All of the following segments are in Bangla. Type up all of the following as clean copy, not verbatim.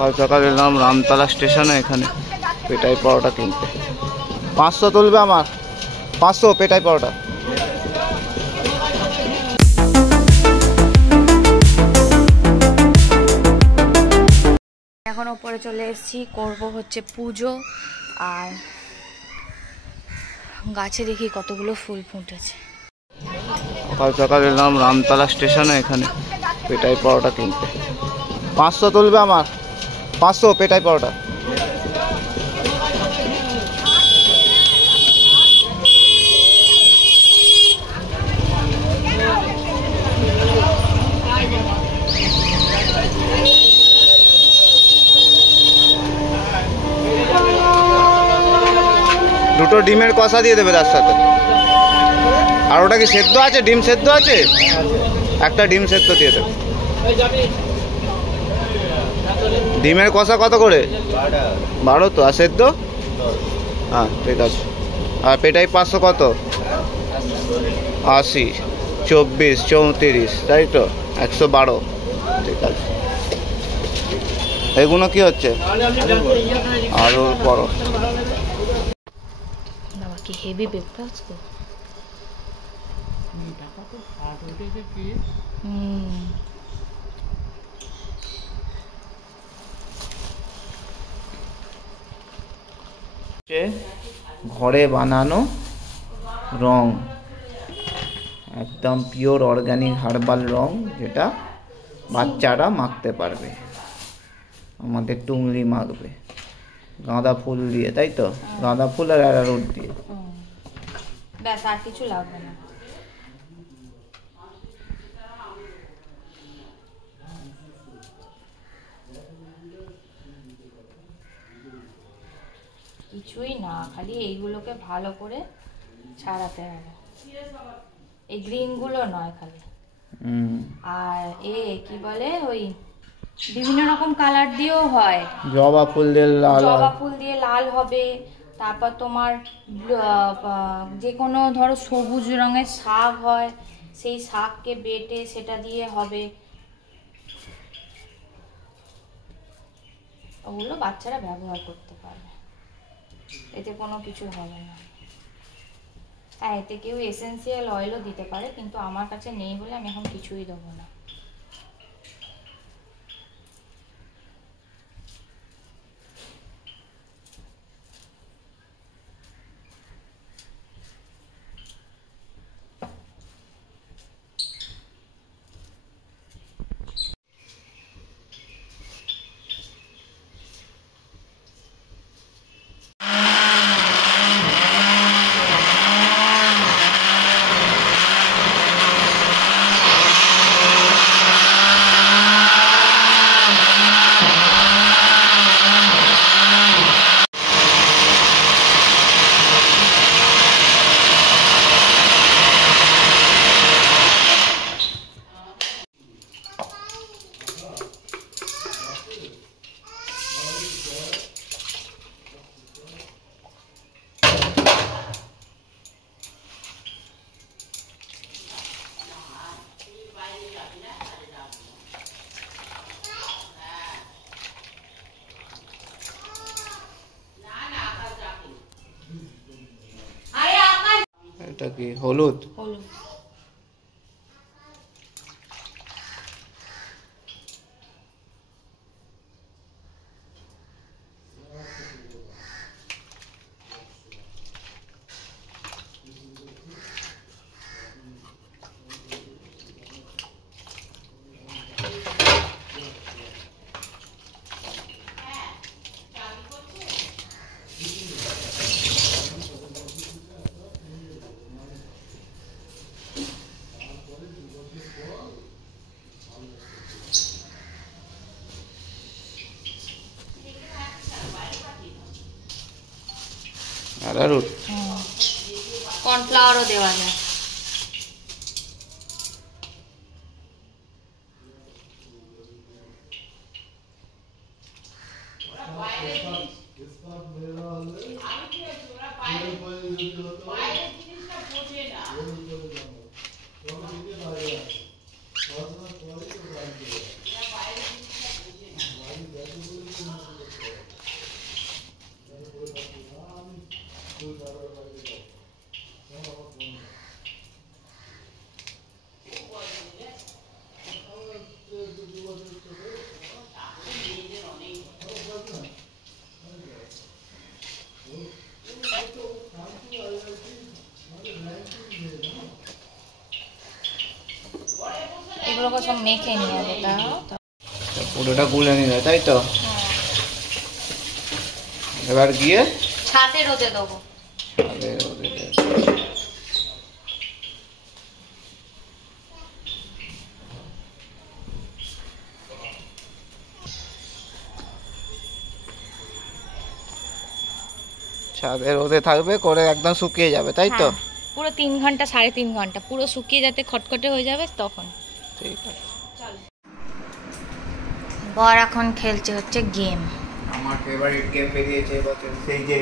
সকাল সকাল এলাম রামতলা স্টেশনে, এখানে পেটাই পরোটা কিনতে। 500 তুলবে আমার, 500 পেটাই পরোটা। এখন ওপরে চলে এসেছি, করব হচ্ছে পুজো। আর গাছে দেখি কতগুলো ফুল ফুটেছে। সকাল সকাল এলাম রামতলা স্টেশনে, এখানে পেটাই পরোটা কিনতে। 500 তুলবে আমার, 500 পেটাই পরোটা। দুটো ডিমের কষা দিয়ে দেবে তার সাথে। আর ওটা কি সেদ্ধ আছে? ডিম সেদ্ধ আছে? একটা ডিম সেদ্ধ দিয়ে দেবে। ডিমের কষা কত করে? 12 তো। আর সেদ্ধ? হ্যাঁ ঠিক আছে। আর পেটাই 500 কত? 80, 24, 34, তাই তো 112। ঠিক আছে। এগুলো কি হচ্ছে? আলুর পরোটা। বাবা কি হেভি ব্রেকফাস্ট গো। ঘরে বানানো রং, একদম পিওর অর্গানিক হার্বাল রং, যেটা বাচ্চারা মাখতে পারবে। আমাদের টুংলি মাখবে গাঁদা ফুল দিয়ে, তাই তো? গাঁদা ফুল আর অ্যারারুট দিয়ে, ব্যাস, আর কিছু লাগবে না। কিছুই না, খালি এইগুলোকে ভালো করে ছাড়াতে হবে। এই গ্রিন গুলো নয় খালি। আর কি বলে, ওই বিভিন্ন রকম কালার দিয়েও হয়। জবা ফুল দিয়ে লাল, জবা ফুল দিয়ে লাল হবে। তারপর তোমার যে কোনো ধরো সবুজ রঙের শাক হয়, সেই শাককে বেটে সেটা দিয়ে হবে। ওগুলো বাচ্চারা ব্যবহার করতে পারবে, এতে কোনো কিছু হবে না। হ্যাঁ, এতে কেউ এসেন্সিয়াল অয়েলও দিতে পারে, কিন্তু আমার কাছে নেই বলে আমি এখন কিছুই দেবো না। এটা কি হলুদ? হলুদ। অ্যারারুট, কর্নফ্লাওয়ারও দেওয়া যায়। এগুলোকে সব মেখে নিয়ে যাবে। পুরোটা গুলে নিলে তাই তো? এবার গিয়ে ছাদে রোদে দেবো। ছাদে রোদে থাকবে, করে একদম শুকিয়ে যাবে তাই তো? পুরো 3 ঘন্টা 3.5 ঘন্টা পুরো শুকিয়ে যাতে খটখটে হয়ে যাবে তখন। ঠিক আছে। বর এখন খেলছে হচ্ছে গেম। আমার ফেভারিট গেম বেরিয়েছে এবছর, সেই যে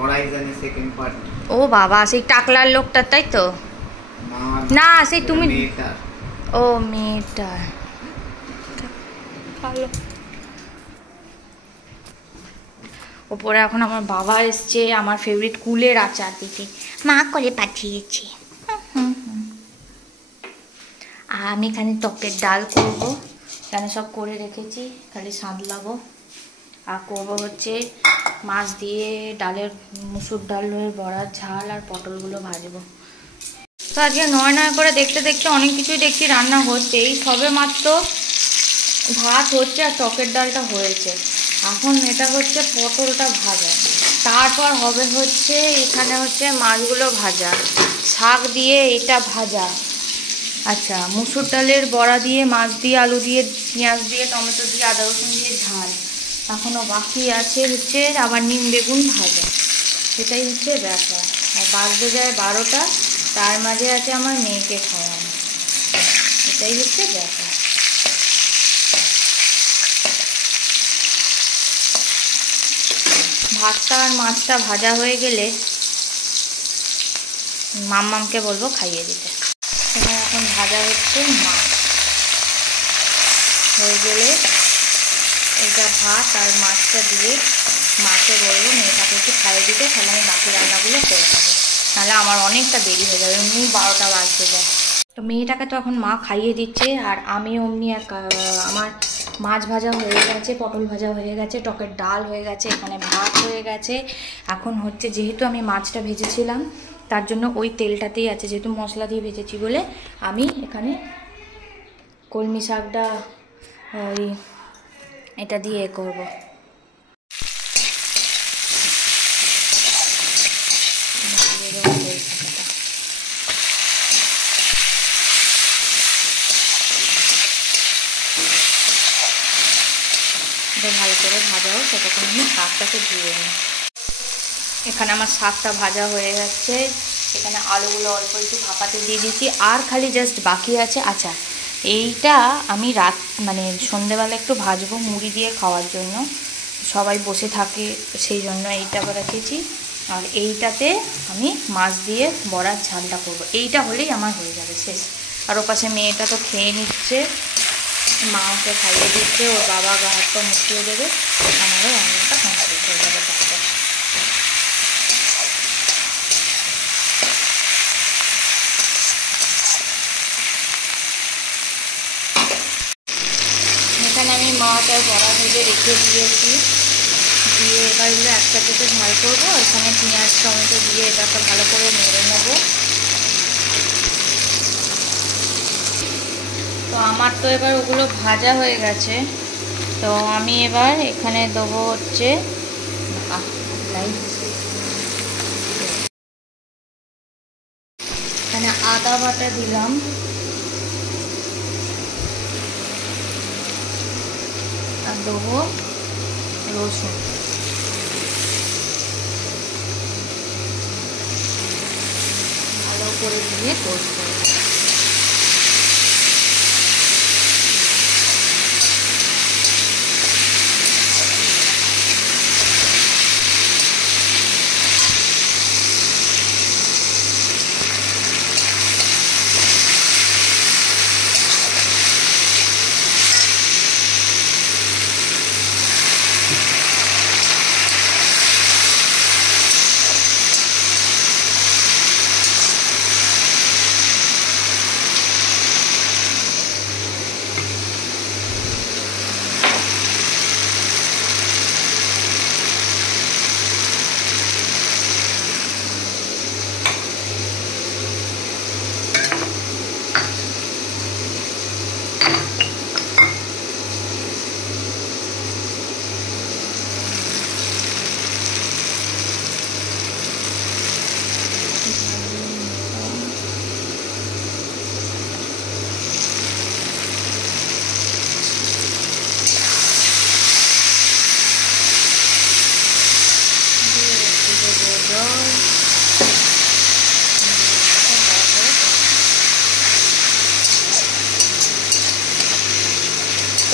হরাইজনের সেকেন্ড পার্ট। ও বাবা, সেই টাকলার লোকটা তাই তো? না সেই তুমি, ও মেয়েটা ভালো। ওপরে এখন আমার বাবা এসছে আমার ফেভারিট কুলের আচার দিতে, মা করে পাঠিয়েছে। আর আমি এখানে টকের ডাল করবো, এখানে সব করে রেখেছি, খালি সাঁতলাবো। আর করবো হচ্ছে মাছ দিয়ে ডালের, মুসুর ডালের বড়ার ঝাল, আর পটলগুলো ভাজবো। তো আজকে নয় নয় করে দেখতে দেখতে অনেক কিছুই দেখছি রান্না হচ্ছে। এই সবে মাত্র ভাত হচ্ছে আর টকের ডালটা হয়েছে। এখন এটা হচ্ছে পটলটা ভাজা, তারপর হবে হচ্ছে এখানে হচ্ছে মাছগুলো ভাজা, শাক দিয়ে এটা ভাজা। আচ্ছা, মুসুর ডালের বড়া দিয়ে মাছ দিয়ে আলু দিয়ে পেঁয়াজ দিয়ে টমেটো দিয়ে আদা রসুন দিয়ে ঝাল। এখনও বাকি আছে হচ্ছে আবার নিম বেগুন ভাজা। সেটাই হচ্ছে ব্যাপার। আর বাজতে যায় 12টা, তার মাঝে আছে আমার মেয়েকে খাওয়ানো। এটাই হচ্ছে ব্যাপার। ভাতটা আর মাছটা ভাজা হয়ে গেলে মাম্মামকে বলবো খাইয়ে দিতে। এখানে এখন ভাজা হচ্ছে মাছ, হয়ে গেলে এটা ভাত আর মাছটা দিয়ে মাকে বলবো মেয়েটাকে একটু খাইয়ে দিতে, তাহলে আমি বাকি রান্নাগুলো করে দেবো, নাহলে আমার অনেকটা দেরি হয়ে যাবে, এমনি 12টা বাজতে যায়। তো মেয়েটাকে তো এখন মা খাইয়ে দিচ্ছে, আর আমি অমনি আমার মাছ ভাজা হয়ে গেছে, পটল ভাজা হয়ে গেছে, টকের ডাল হয়ে গেছে, এখানে ভাত হয়ে গেছে। এখন হচ্ছে যেহেতু আমি মাছটা ভেজেছিলাম তার জন্য ওই তেলটাতেই আছে, যেহেতু মশলা দিয়ে ভেজেছি বলে আমি এখানে কলমি শাকটা ওই এটা দিয়ে করব। ভালো করে ভাজা হোক, ততক্ষণ আমি শাকটাকে ধুয়ে নিই। এখানে আমার শাকটা ভাজা হয়ে যাচ্ছে, এখানে আলুগুলো অল্প একটু ভাপাতে দিয়ে দিয়েছি, আর খালি জাস্ট বাকি আছে আচার। এইটা আমি রাত মানে সন্ধেবেলা একটু ভাজবো মুড়ি দিয়ে খাওয়ার জন্য, সবাই বসে থাকে সেই জন্য এইটা রেখেছি। আর এইটাতে আমি মাছ দিয়ে বড়ার ঝালটা করবো, এইটা হলেই আমার হয়ে যাবে শেষ। আর ও পাশে মেয়েটা তো খেয়ে নিচ্ছে, মা ওকে খাইয়ে দিচ্ছে, ওর বাবা গা হাত পা মুছিয়ে দেবে, আমারও রান্নাটা কমপ্লিট হয়ে যাবে তারপর। এখানে আমি মাছটার বড়া ভেজে রেখে দিয়েছি, দিয়ে এবার এগুলো একসাথে ঝাল করবো। এখানে পেঁয়াজ টমেটো দিয়ে এটাকে ভালো করে নেড়ে নেবো। তো আমার তো এবার ওগুলো ভাজা হয়ে গেছে, তো আমি এবার এখানে দেবো হচ্ছে এখানে আদা বাটা দিলাম, আর দেবো রসুন। ভালো করে দিয়ে করবো।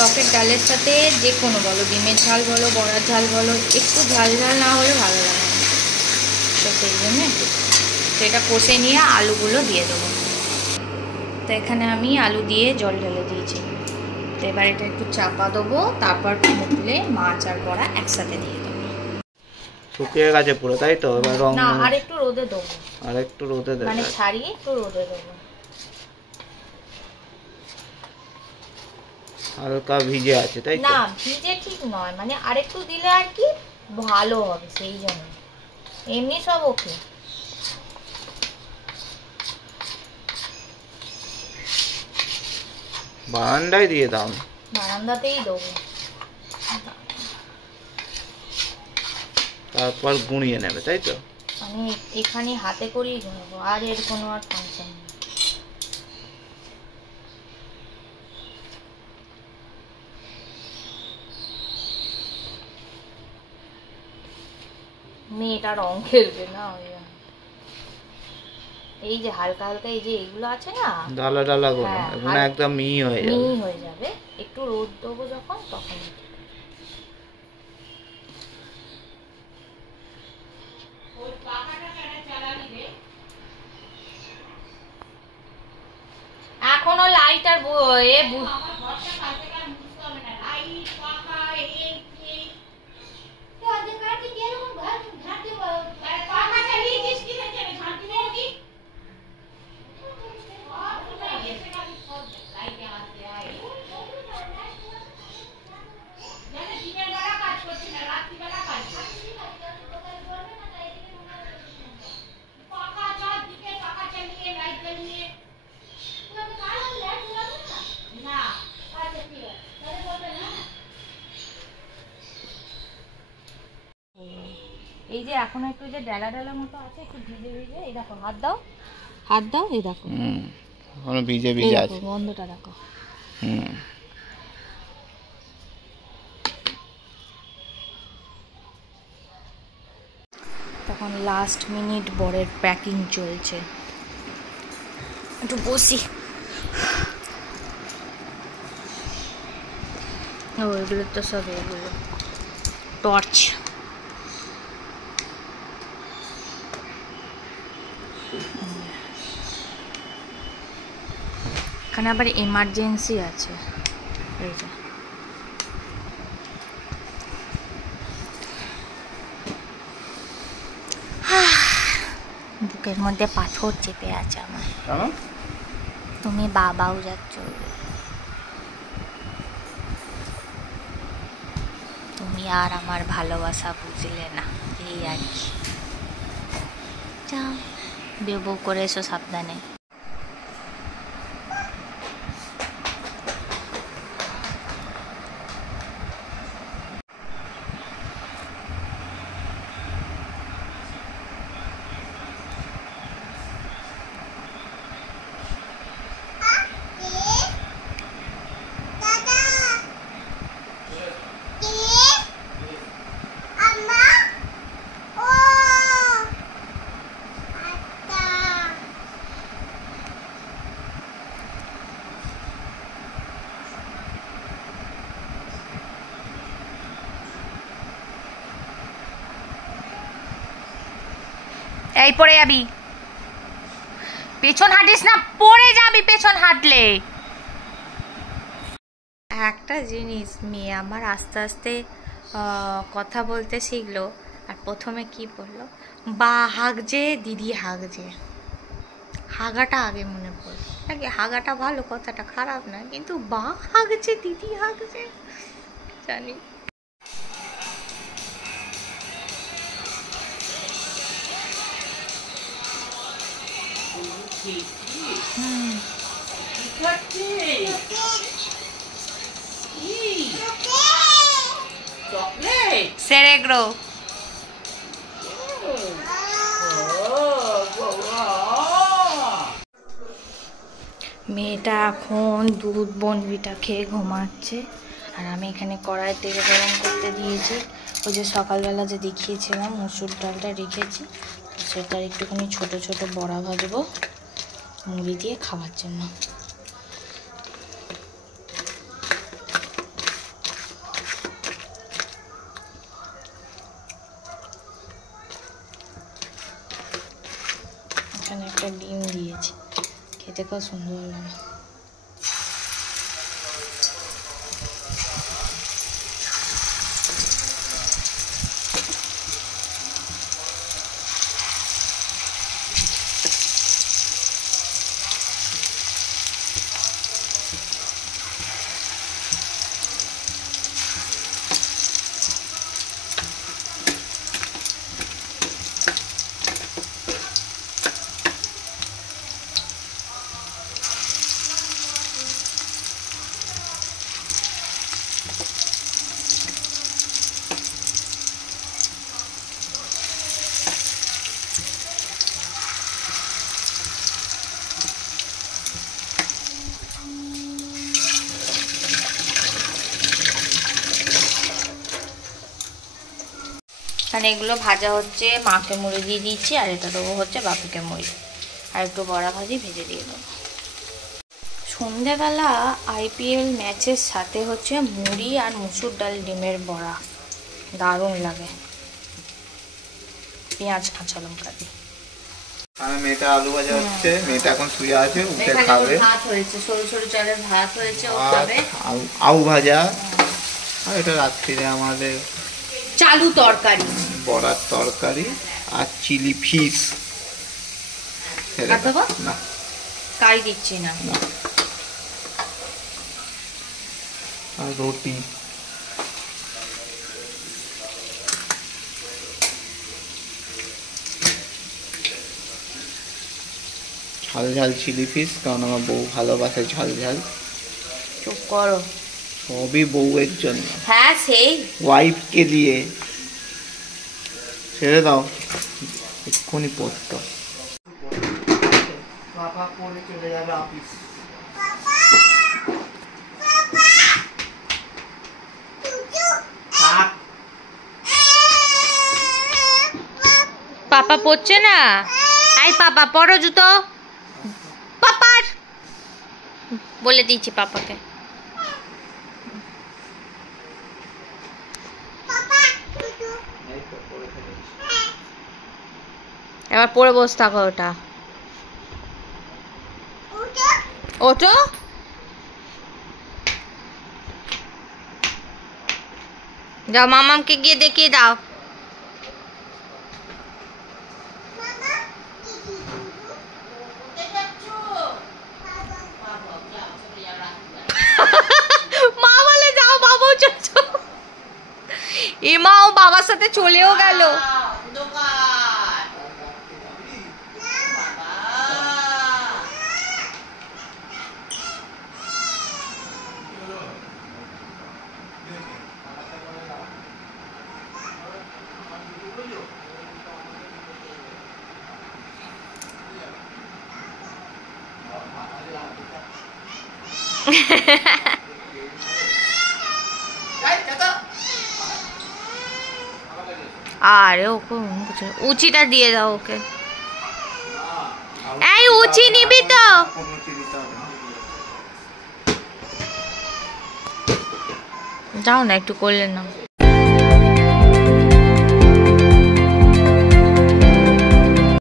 টকের ডালের সাথে যে কোনো বলো, ডিমের ঝাল বলো, বড়ার ঝাল বলো, একটু ঝাল ঝাল না হলে ভালো লাগে না। তো সেই জন্য তো এটা কষে নিয়ে আলুগুলো দিয়ে দেবো। তো এখানে আমি আলু দিয়ে জল ঢেলে দিয়েছি। তো এবার এটা একটু চাপা দেবো, তারপর ফুটলে মাছ আর বড়া একসাথে দিয়ে দেবো। শুকিয়ে গেছে পুরো, তাই তো? এবার রং না, আর একটু রোদে দেবো, আর একটু রোদে দেবো, মানে ছাড়িয়ে একটু রোদে দেবো। হালকা ভিজে আছে, তাই তো? না, ভিজে ঠিক নয়, মানে আরেকটু দিলে আর কি ভালো হবে, সেই জন্য। এমনি সব ওকে। বারান্দায় দিয়ে দাও। বারান্দাতেই দেবো, তারপর গুঁড়িয়ে নেবে, তাই তো? মানে এখানে হাতে করেই গুঁড়াবো, আর এর কোনো আর ফাংশন নেই। মেয়েটা রং খেলবে না, এই যে হালকা হালকা এই যে এগুলো আছে না, ডালা ডালা গুলো হ্যাঁ, এগুলো একদম মিহি হয়ে যাবে। মিহি হয়ে যাবে। একটু রোদ দেবো যখন, তখন এখনো লাইট আর এই যে এখন একটু যে ডালা ডালা মতো আছে, একটু ভিজে ভিজে, এই দেখো, হাত দাও, হাত দাও, এই দেখো এখনো ভিজে ভিজে আছে, গন্ধটা দেখো। তখন লাস্ট মিনিট বরের প্যাকিং চলছে, একটু বসি। ও এগুলো তো সব এগুলো টর্চ। এখানে আবার এমার্জেন্সি আছে, এই যে বুকের মধ্যে পাথর চেপে আছে আমার। তুমি বাবাও যাচ্ছ, তুমি আর আমার ভালোবাসা বুঝলে না, এই আর কি। যাও বেবো করে এসো সাবধানে। এই পড়ে যাবি, পেছন হাঁটিস না, পড়ে যাবি পেছন হাঁটলে। একটা জিনিস, মেয়ে আমার আস্তে আস্তে কথা বলতে শিখলো, আর প্রথমে কি বললো, বা হাগজে দিদি হাগজে, হাগাটা আগে মনে পড়লো। আগে হাগাটা ভালো, কথাটা খারাপ না, কিন্তু বা হাগজে দিদি হাগজে, জানি। সেরেগ্রো মেয়েটা এখন দুধ বনবিটা খেয়ে ঘুমাচ্ছে, আর আমি এখানে কড়াই তেল গরম করতে দিয়েছি। ওই যে সকালবেলা যে দেখিয়েছিলাম মুসুর ডালটা রেখেছি, সেটার একটুখানি ছোট ছোট বড়া ভাজবো মুড়ি দিয়ে খাওয়ার জন্য। একটা ডিম দিয়েছি, খেতে খুব সুন্দর লাগে। এখানে এগুলো ভাজা হচ্ছে, মাকে মুড়ি দিয়ে দিচ্ছি, আর এটা দেবো হচ্ছে বাপিকে মুড়ি, আর একটু বড়া ভাজি ভেজে দিয়ে দেবো। সন্ধেবেলা IPL ম্যাচের সাথে হচ্ছে মুড়ি আর মুসুর ডাল ডিমের বড়া দারুণ লাগে, পেঁয়াজ কাঁচা লঙ্কা দিয়ে। মেয়েটা আলু ভাজা হচ্ছে, মেয়েটা এখন শুয়ে আছে, উঠে খাবে। ভাত হয়েছে, সরু সরু চালের ভাত হয়েছে, ও খাবে। আলু ভাজা, আর এটা রাত্রিরে আমাদের চালু তরকারি, বড়ার তরকারি আর চিলি ফিশ। না কারি দিচ্ছি না, আর রুটি। ঝাল ঝাল চিলি ফিশ, কারণ আমার বউ ভালোবাসে ঝাল ঝাল। চুপ করো, সবই বউয়ের জন্য। হ্যাঁ সেই ওয়াইফকে দিয়ে। ছেড়ে দাও, এক্ষুনি পড়তো। বাবা পড়ে চলে যাবে অফিস। পাপা পড়ছে না, আই পাপা পড়ো জুতো, পাপার বলে দিচ্ছি পাপাকে। এবার পড়ে বসে থাকো, ওটা ওটো যাও, মামামকে গিয়ে দেখিয়ে দাও। মা বলে যাও, বাবু চলো। এ মাও বাবার সাথে চলেও গেল। আরে ওকে উচিটা দিয়ে দাও ওকে। এই উচি নিবি তো, যাও না একটু করলে না।